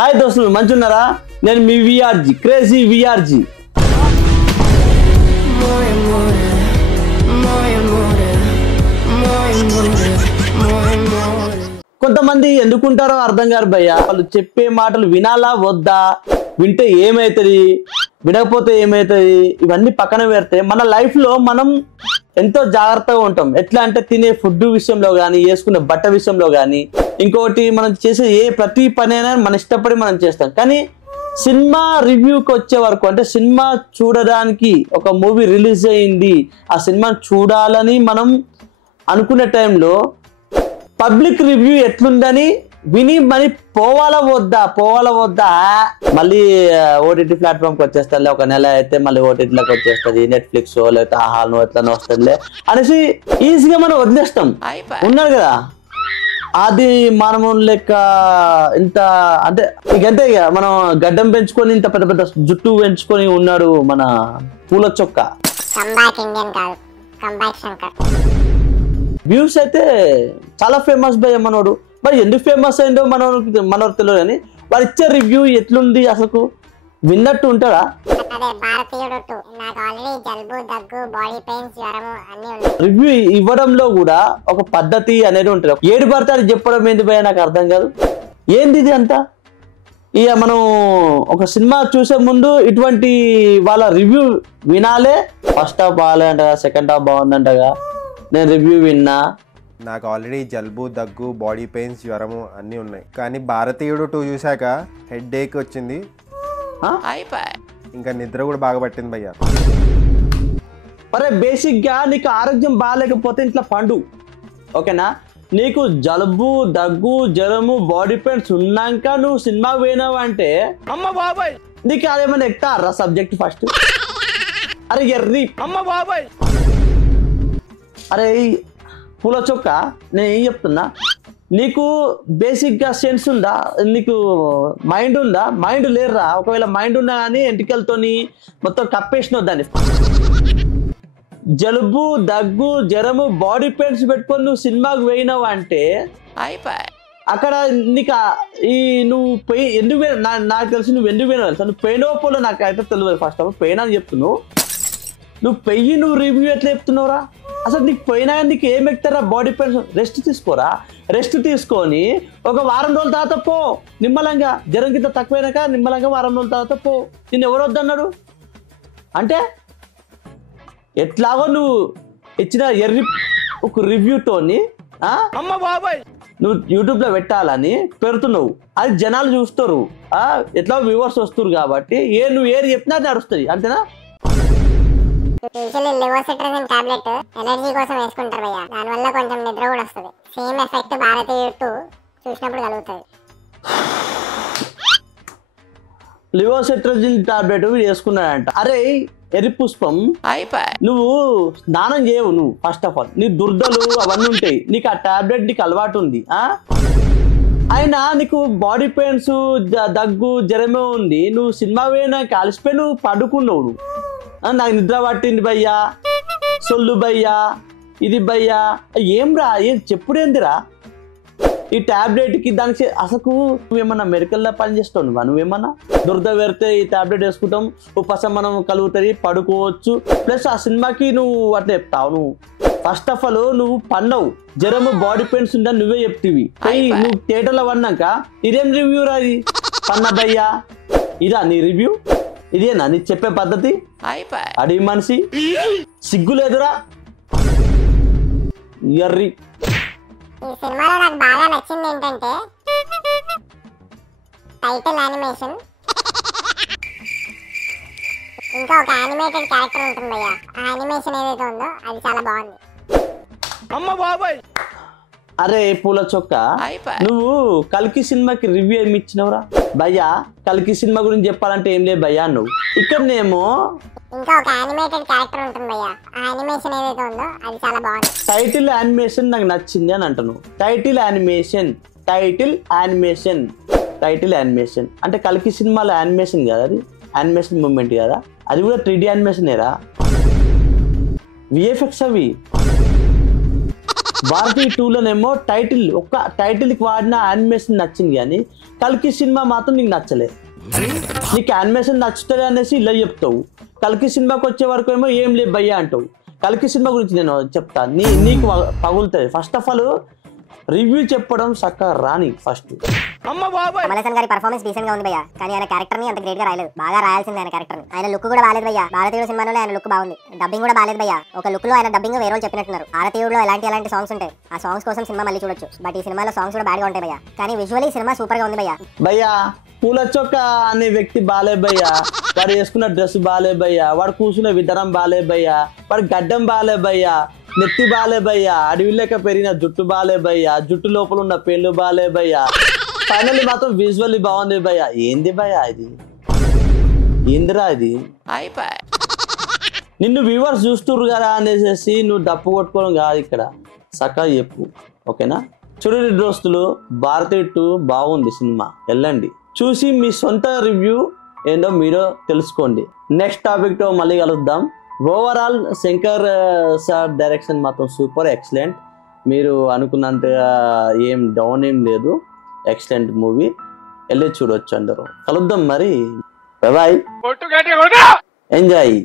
Hi దోస్తులు మంచున్నారా? నేను మీ VRG crazy VRG. కొంతమంది ఎందుకుంటారో అర్థం కాదు భయ్య. వాళ్ళు చెప్పే మాటలు వినాలా వద్దా, వింటే ఏమవుతుంది, వినకపోతే ఏమవుతుంది, ఇవన్నీ పక్కన పెడితే మన లైఫ్ లో మనం ఎంతో జాగ్రత్తగా ఉంటాం. ఎట్లా అంటే తినే ఫుడ్ విషయంలో కానీ, వేసుకునే బట్ట విషయంలో కానీ, ఇంకోటి మనం చేసే ప్రతి పని అయినా మన ఇష్టపడి మనం చేస్తాం. కానీ సినిమా రివ్యూకి వచ్చే వరకు, అంటే సినిమా చూడడానికి ఒక మూవీ రిలీజ్ అయింది, ఆ సినిమాని చూడాలని మనం అనుకునే టైంలో పబ్లిక్ రివ్యూ ఎట్లుందని విని మరి పోవాలా వద్దా మళ్ళీ ఓటీటీ ప్లాట్ఫామ్కి వచ్చేస్తుంది. ఒక నెల అయితే మళ్ళీ ఓటీటీలోకి వచ్చేస్తుంది, నెట్ఫ్లిక్స్ లేకపోతే ఆహాను ఎట్లనే వస్తుంది అనేసి ఈజీగా మనం వదిలేస్తాం. ఉన్నారు కదా, అది మనము లెక్క ఇంత అంటే ఇంకంతే ఇక మనం గడ్డం పెంచుకొని ఇంత పెద్ద పెద్ద జుట్టు పెంచుకొని ఉన్నాడు మన పూల చొక్క. వ్యూస్ అయితే చాలా ఫేమస్ భయ్య మనోడు. మరి ఎందుకు ఫేమస్ అయిందో మనోడు తెలియదు, కానీ వాడు ఇచ్చే రివ్యూ ఎట్లుంది అసలు విన్నట్టు ఉంటారా? రివ్యూ ఇవ్వడంలో కూడా ఒక పద్ధతి అనేది ఉంటుంది. ఏడు పడతాడు చెప్పడం ఏంది భయ్య నాకు అర్థం కాదు. ఏంది ఇది అంతా? ఇక మనం ఒక సినిమా చూసే ముందు ఇటువంటి వాళ్ళ రివ్యూ వినాలే. ఫస్ట్ హాఫ్ బాగాలేదంటగా, సెకండ్ హాఫ్ బాగుందంటగా, నేను రివ్యూ విన్నా. నాకు ఆల్రెడీ జలుబు, దగ్గు, బాడీ పెయిన్స్, జ్వరము అన్నీ ఉన్నాయి. కానీ భారతీయుడు 2 చూశాక హెడ్ ఏక్ వచ్చింది, ఇంకా నిద్ర కూడా బాగా పట్టింది భయ్య. మరి బేసిక్ గా నీకు ఆరోగ్యం బాగాలేకపోతే ఇంట్లో పండు, ఓకేనా? నీకు జలుబు, దగ్గు, జ్వరము, బాడీ పెయిన్స్ ఉన్నాక నువ్వు సినిమా పోయినావు అంటే అమ్మ బాబాయ్ నీకు అదేమన్నా ఎక్కుతారా సబ్జెక్ట్ ఫస్ట్? అరే ఎర్రి అమ్మ బాబాయ్, అరే పూల చొక్క నేను ఏం చెప్తున్నా, నీకు బేసిక్ గా సెన్స్ ఉందా? నీకు మైండ్ ఉందా? మైండ్ లేరురా. ఒకవేళ మైండ్ ఉన్నా కానీ ఎంటికలతోని మొత్తం కప్పేసినావు దాన్ని. జలుబు, దగ్గు, జ్వరము, బాడీ పెయిన్స్ పెట్టుకొని నువ్వు సినిమాకి పోయినావు అంటే అక్కడ నీకు నువ్వు పోయి ఎందుకు నాకు తెలిసి నువ్వు ఎందుకు పోయినావు తెలుసా? నువ్వు పోయినో పోలో నాకు అయితే తెలియదు. ఫస్ట్ ఆఫ్ ఆల్ పోయినా అని చెప్తున్నావు, నువ్వు పెయ్యి నువ్వు రివ్యూ ఎట్లా చెప్తున్నావురా? అసలు నీకు పోయినా నీకు ఏం ఎక్కుతారా? Body pains. రెస్ట్ తీసుకోరా. రెస్ట్ తీసుకొని ఒక వారం రోజుల తర్వాత పో నిమ్మలంగా. జ్వరం కింద తక్కువైనాక నిమ్మలంగా వారం రోజుల తర్వాత పో. నేను ఎవరు వద్దన్నాడు? అంటే ఎట్లాగో నువ్వు ఇచ్చిన ఒక రివ్యూతోని అమ్మ బాబాయ్ నువ్వు యూట్యూబ్లో పెట్టాలని పెడుతున్నావు. అది జనాలు చూస్తారు, ఎట్లా వ్యూవర్స్ వస్తారు కాబట్టి నువ్వు ఏది చెప్పినా నడుస్తుంది, అంతేనా? లివోసిట్రజిన్ టాబ్లెట్ ఎనర్జీ కోసం వేసుకుంటారు భయ్య, దానివల్ల కొంచెం నిద్ర కూడా వస్తుంది. సేమ్ ఎఫెక్ట్ భారతీయుడు 2 చూసినప్పుడు కలుగుతుంది. లివోసిట్రజిన్ టాబ్లెట్ వేసుకున్నాడంట. అరే ఎర్రి పుష్పం, నువ్వు స్నానం చేయవు. నువ్వు ఫస్ట్ ఆఫ్ ఆల్ నీ దుర్దలు అవన్నీ ఉంటాయి, నీకు ఆ టాబ్లెట్ నీకు అలవాటు ఉంది. అయినా నీకు బాడీ పెయిన్స్, దగ్గు, జ్వరమే ఉంది. నువ్వు సినిమా పోయినా కలిసిపోయి నువ్వు పడుకున్నావు. నువ్వు నాకు నిద్ర పట్టింది భయ్యా, సొల్లు భయ్యా, ఇది భయ్యా, ఏం రా ఏం చెప్పుడేందిరా? ఈ టాబ్లెట్కి దానికి అసలు నువ్వేమన్నా మెడికల్లో పనిచేస్తావు నువ్వా? నువ్వేమన్నా దురద పెడితే ఈ టాబ్లెట్ వేసుకుంటాం, ఉపశమనం కలుగుతుంది, పడుకోవచ్చు. ప్లస్ ఆ సినిమాకి నువ్వు అట్లా చెప్తావు. నువ్వు ఫస్ట్ ఆఫ్ ఆల్ నువ్వు పన్నావు, జ్వరము, బాడీ పెయిన్స్ ఉందని నువ్వే చెప్తివి. నువ్వు థియేటర్లో పన్నాక ఇదేం రివ్యూ రా? ఇది పన్న భయ్యా, ఇదా నీ రివ్యూ? ఇదేనా నీ చెప్పే పద్ధతి? అడిగి మనిషి సిగ్గు లేదురా ఎర్రి. ఈ సినిమాలో నాకు బాగా నచ్చింది ఏంటంటే టైటిల్ యానిమేషన్, ఇంకా ఒక యానిమేటెడ్ క్యారెక్టర్ ఉంటుంది భయ్య. ఆ యానిమేషన్ ఏదైతే ఉందో అది చాలా బాగుంది. అమ్మ బాబాయ్, అరే పూల చొక్క, నువ్వు కల్కి సినిమాకి రివ్యూ ఏమి ఇచ్చినవురా భయ్యా? కల్కి సినిమా గురించి చెప్పాలంటే ఏం లేదు భయ్యా. నువ్వు ఇక్కడనేమో ఇంకా ఒక యానిమేటెడ్ క్యారెక్టర్ ఉంటుంది భయ్య, ఆ యానిమేషన్ ఏదైతే ఉందో అది చాలా బాగుంది. టైటిల్ యానిమేషన్ నాకు నచ్చింది అని అంటున్నావు. టైటిల్ యానిమేషన్ అంటే కల్కి సినిమాలో యానిమేషన్ కదా, అది యానిమేషన్ మూమెంట్ కదా, అది కూడా 3D యానిమేషన్ ఏరా, విఎఫ్ఎక్స్ అవి. భారతీయ 2లోనేమో ఒక్క టైటిల్కి వాడిన యానిమేషన్ నచ్చింది, కానీ కల్కి సినిమా మాత్రం నీకు నచ్చలే. నీకు యానిమేషన్ నచ్చుతుంది అనేసి ఇలా చెప్తావు, కల్కి సినిమాకి వచ్చే వరకు ఏమో ఏం లేదు భయ్యా అంటావు. కల్కి సినిమా గురించి నేను చెప్తా, నీకు పగులుతుంది. ఫస్ట్ ఆఫ్ ఆల్ రివ్యూ చెప్పడం చక్కగా రాని. ఫస్ట్ కమల్ హాసన్ గారి పర్ఫార్మెన్స్ డీసెంట్ గా ఉంది భయ్యా, కానీ ఆయన క్యారెక్టర్ ని అంత గ్రేట్ గా రాయలేదు. బాగా రాయాల్సింది ఆయన క్యారెక్టర్ ని. ఆయన లుక్ కూడా బాలేదు భయ్యా. భారతీయుడు సినిమాలో ఆయన లుక్ బాగుంది, డబ్బింగ్ కూడా బాలేదు భయ్యా. ఒక లుక్ లో ఆయన డబ్బింగ్ వేరే వాళ్ళు చెప్పినట్టున్నారు. భారతీయుడులో ఎలాంటి సాంగ్స్ ఉంటాయి, ఆ సాంగ్స్ కోసం సినిమా మళ్ళీ చూడొచ్చు. బట్ ఈ సినిమాలో సాంగ్స్ కూడా బ్యాడ్ గా ఉంటాయి భయ్యా, కానీ విజువల్లీ సినిమా సూపర్ గా ఉంది భయ్యా. భయ్యా పూల చొక్క అనే వ్యక్తి బాలే భయ్యా, వాడు వేసుకున్న డ్రెస్ బాలే భయ్యా, వాడు కూర్చున్న విధానం బాలే భయ్యా, వాడు గడ్డం బాలే భయ్యా, నెత్తి బాలే భయ్యా, అడవి లెక్క పెరిగిన జుట్టు బాలే భయ్యా, జుట్టు లోపల ఉన్న పెళ్ళు బాలే భయ్యా. ఫైనల్లీ మాత్రం విజువల్లీ బాగుంది భయ్యా. ఏంది భయ్యా ఇది, ఏందిరా ఇది? నిన్ను వ్యూవర్స్ చూస్తుర్రు కదా అనేసి నువ్వు డప్పు కొట్టుకోవడం కాదు ఇక్కడ, చక్కగా చెప్పు ఓకేనా. చూడండి దోస్తులు, భారతీయ 2 బాగుంది సినిమా, వెళ్ళండి చూసి మీ సొంత రివ్యూ ఏందో మీరు తెలుసుకోండి. నెక్స్ట్ టాపిక్ తో మళ్ళీ కలుద్దాం. ఓవరాల్ శంకర్ సార్ డైరెక్షన్ మాత్రం సూపర్ ఎక్సలెంట్, మీరు అనుకున్నంతగా ఏం డౌన్ ఏం లేదు, ఎక్సలెంట్ మూవీ, వెళ్ళి చూడొచ్చు అందరూ. కలుద్దాం మరి, బాయ్, ఎంజాయ్.